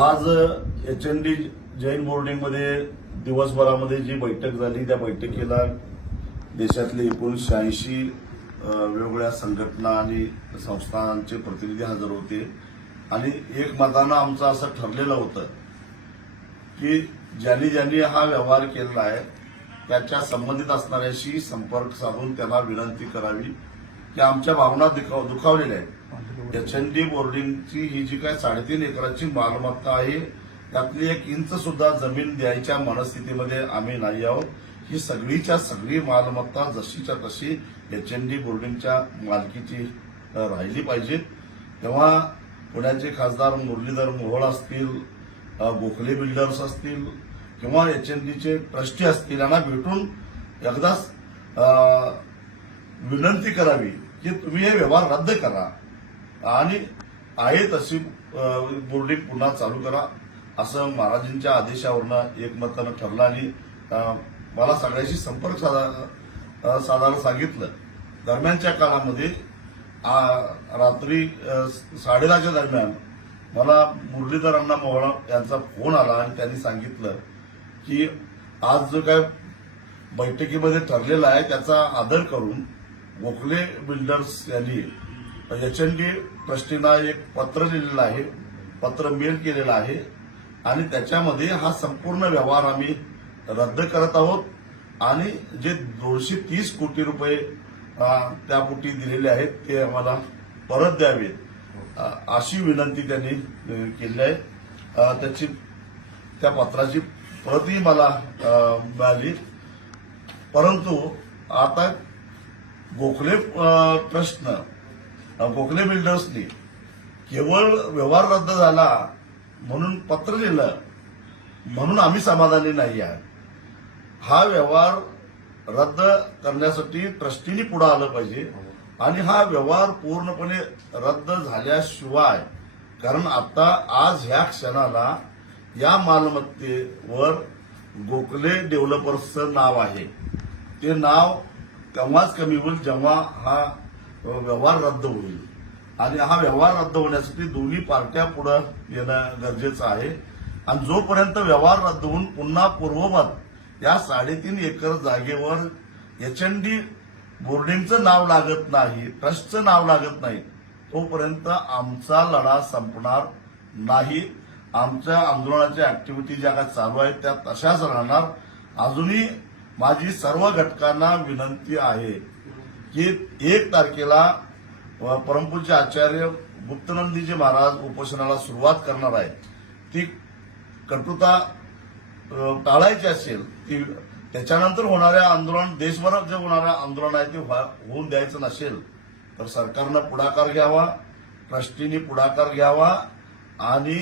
आज H N D Jain बोर्डिंगमध्ये दिवसभरामध्ये जी बैठक झाली त्या बैठकीला देशातले एकूण शहाऐंशी वेगवेगळ्या संघटना आणि संस्थांचे प्रतिनिधी हजर होते आणि एक मतानं आमचं असं ठरलेलं होतं की ज्यांनी ज्यांनी हा व्यवहार केलेला आहे त्याच्या संबंधित असणाऱ्याशी संपर्क साधून त्यांना विनंती करावी की आमच्या भावना दुखाव दुखावलेल्या आहेत एच एन बोर्डिंगची ही जी काय साडेतीन एकराची मालमत्ता आहे त्यातली एक इंच सुद्धा जमीन द्यायच्या मनस्थितीमध्ये आम्ही नाही आहोत ही सगळीच्या सगळी मालमत्ता जशीच्या तशी एचएनडी बोर्डिंगच्या मालकीची राहिली पाहिजे तेव्हा पुण्याचे खासदार मुरलीधर मोहोळ असतील गोखले बिल्डर्स असतील किंवा एचएनडीचे एन ट्रस्टी असतील यांना भेटून एकदाच विनंती करावी की तुम्ही हे व्यवहार रद्द करा आणि आहे तशी बोर्डिंग पुन्हा चालू करा असं महाराजांच्या आदेशावरनं एकमतानं ठरलं आणि मला सगळ्याशी संपर्क साधा साधायला सांगितलं दरम्यानच्या काळामध्ये रात्री साडेदहाच्या दरम्यान मला मुरलीधर अण्णा मोहळा यांचा फोन आला आणि त्यांनी सांगितलं की आज जो काय बैठकीमध्ये ठरलेला आहे त्याचा आदर करून गोखले बिल्डर्स यांनी एच एन डी ट्रस्टीना एक पत्र लिहिलेलं आहे पत्र मेल केलेलं आहे आणि त्याच्यामध्ये हा संपूर्ण व्यवहार आम्ही रद्द करत आहोत आणि जे दोनशे तीस कोटी रुपये त्यापोटी दिलेले आहेत ते आम्हाला परत द्यावेत अशी विनंती त्यांनी केली आहे त्याची त्या पत्राची प्रती मला मिळाली परंतु आता गोखले ट्रस्टनं गोखले बिल्डर्सनी केवळ व्यवहार रद्द झाला म्हणून पत्र लिहिलं म्हणून आम्ही समाधानी नाही आहे हा व्यवहार रद्द करण्यासाठी ट्रस्टीनी पुढे आलं पाहिजे आणि हा व्यवहार पूर्णपणे रद्द झाल्याशिवाय कारण आता आज ह्या क्षणाला या मालमत्तेवर गोखले डेव्हलपर्सचं नाव आहे ते नाव तेव्हाच कमी होईल जेव्हा हा व्यवहार रद्द होईल आणि हा व्यवहार रद्द होण्यासाठी दोन्ही पार्ट्या पुढे येणं गरजेचं आहे आणि जोपर्यंत व्यवहार रद्द होऊन पुन्हा पूर्ववत या साडेतीन एकर जागेवर एच एन डी बोर्डिंगचं नाव लागत नाही ट्रस्टचं नाव लागत नाही तोपर्यंत आमचा लढा संपणार नाही आमच्या आंदोलनाच्या ऍक्टिव्हिटी ज्या काय चालू आहेत त्या तशाच राहणार अजूनही माझी सर्व घटकांना विनंती आहे की एक तारखेला परमपूज्य आचार्य गुप्तनंदीजी महाराज उपोषणाला सुरुवात करणार आहेत ती कटुता टाळायची असेल ती त्याच्यानंतर होणाऱ्या आंदोलन देशभरात जे होणारं आंदोलन आहे ते होऊन द्यायचं नसेल तर सरकारनं पुढाकार घ्यावा ट्रस्टीनी पुढाकार घ्यावा आणि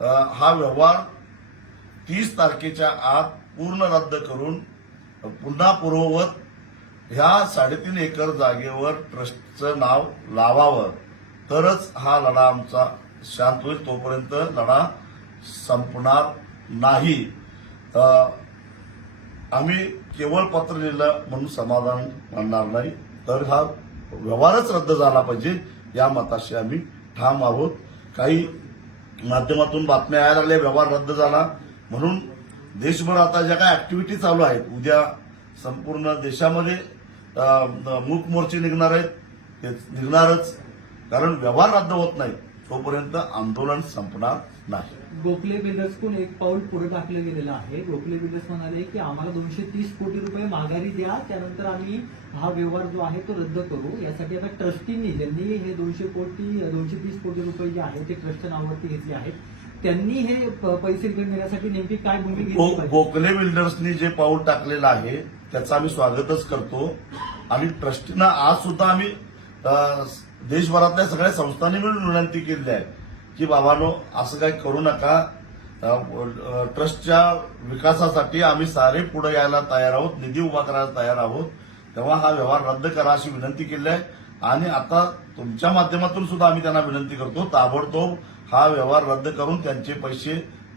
हा व्यवहार तीस तारखेच्या आत पूर्ण रद्द करून पुन्हा पूर्ववत ह्या साडेतीन एकर जागेवर ट्रस्टचं नाव लावावं तरच हा लढा आमचा शांत होईल तोपर्यंत लढा संपणार नाही आम्ही केवळ पत्र लिहिलं म्हणून समाधान मानणार नाही तर हा व्यवहारच रद्द झाला पाहिजे या मताशी आम्ही ठाम आहोत काही माध्यमातून बातम्या यायला लागल्या व्यवहार रद्द झाला म्हणून देशभर आता ज्या काय ऍक्टिव्हिटी चालू आहेत उद्या संपूर्ण देशामध्ये मूक मोर्चे निघणार आहेत ते निघणारच कारण व्यवहार रद्द होत नाही तोपर्यंत आंदोलन संपणार नाही गोखले कोण एक पाऊल पुढे टाकलं गेलेलं आहे गोखले बिल्डर्स म्हणाले की आम्हाला दोनशे तीस कोटी रुपये माघारी द्या त्यानंतर आम्ही हा व्यवहार जो आहे तो रद्द करू यासाठी आता ट्रस्टींनी ज्यांनी हे दोनशे कोटी दोनशे तीस कोटी रुपये जे आहे ते ट्रस्ट नावावरती घेतले आहेत त्यांनी हे पैसे देण्यासाठी नेमकी काय भूमिका गोखले बिल्डर्सनी जे पाऊल टाकलेलं आहे त्याचं आम्ही स्वागतच करतो आम्ही ट्रस्टीनं आज सुद्धा आम्ही देशभरातल्या सगळ्या संस्थांनी मिळून विनंती केली आहे की बाबानो असं काही करू नका ट्रस्टच्या विकासासाठी आम्ही सारे पुढे यायला तयार आहोत निधी उभा करायला तयार आहोत तेव्हा हा व्यवहार रद्द करा अशी विनंती केली आहे आणि आता तुमच्या माध्यमातून सुद्धा आम्ही त्यांना विनंती करतो ताबडतोब हा व्यवहार रद्द करून त्यांचे पैसे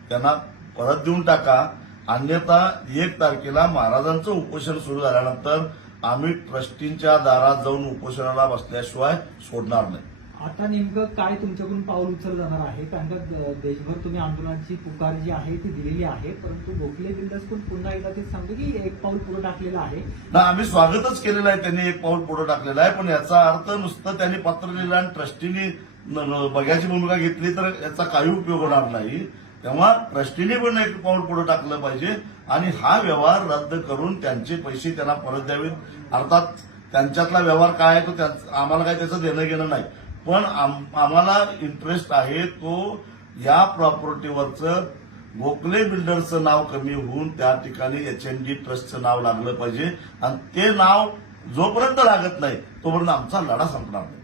त्यांना परत देऊन टाका अन्यथा एक तारखेला महाराजांचं उपोषण सुरू झाल्यानंतर आम्ही ट्रस्टींच्या दारात जाऊन उपोषणाला बसल्याशिवाय सोडणार नाही आता नेमकं काय तुमच्याकडून पाऊल उचललं जाणार आहे कारण का देशभर तुम्ही आंदोलनाची पुकार जी आहे ती दिलेली आहे परंतु गोखले बिल्डर्स पण पुन्हा एकदा ते सांगतो की एक पाऊल पुढे टाकलेलं आहे ना आम्ही स्वागतच केलेलं आहे त्यांनी एक पाऊल पुढे टाकलेलं आहे पण याचा अर्थ नुसतं त्यांनी पत्र लिहिलं आणि ट्रस्टीने बघायची भूमिका घेतली तर याचा काही उपयोग होणार नाही तेव्हा ट्रस्टीने पण एक पाऊल पुढे टाकलं पाहिजे आणि हा व्यवहार रद्द करून त्यांचे पैसे त्यांना परत द्यावेत अर्थात त्यांच्यातला व्यवहार काय आहे तो आम्हाला काय त्याचं देणं घेणं नाही पण आम्हाला इंटरेस्ट आहे तो या प्रॉपर्टीवरचं गोखले बिल्डरचं नाव कमी होऊन त्या ठिकाणी एच एन डी ट्रस्टचं नाव लागलं पाहिजे आणि ते नाव जोपर्यंत लागत नाही तोपर्यंत आमचा लढा संपणार नाही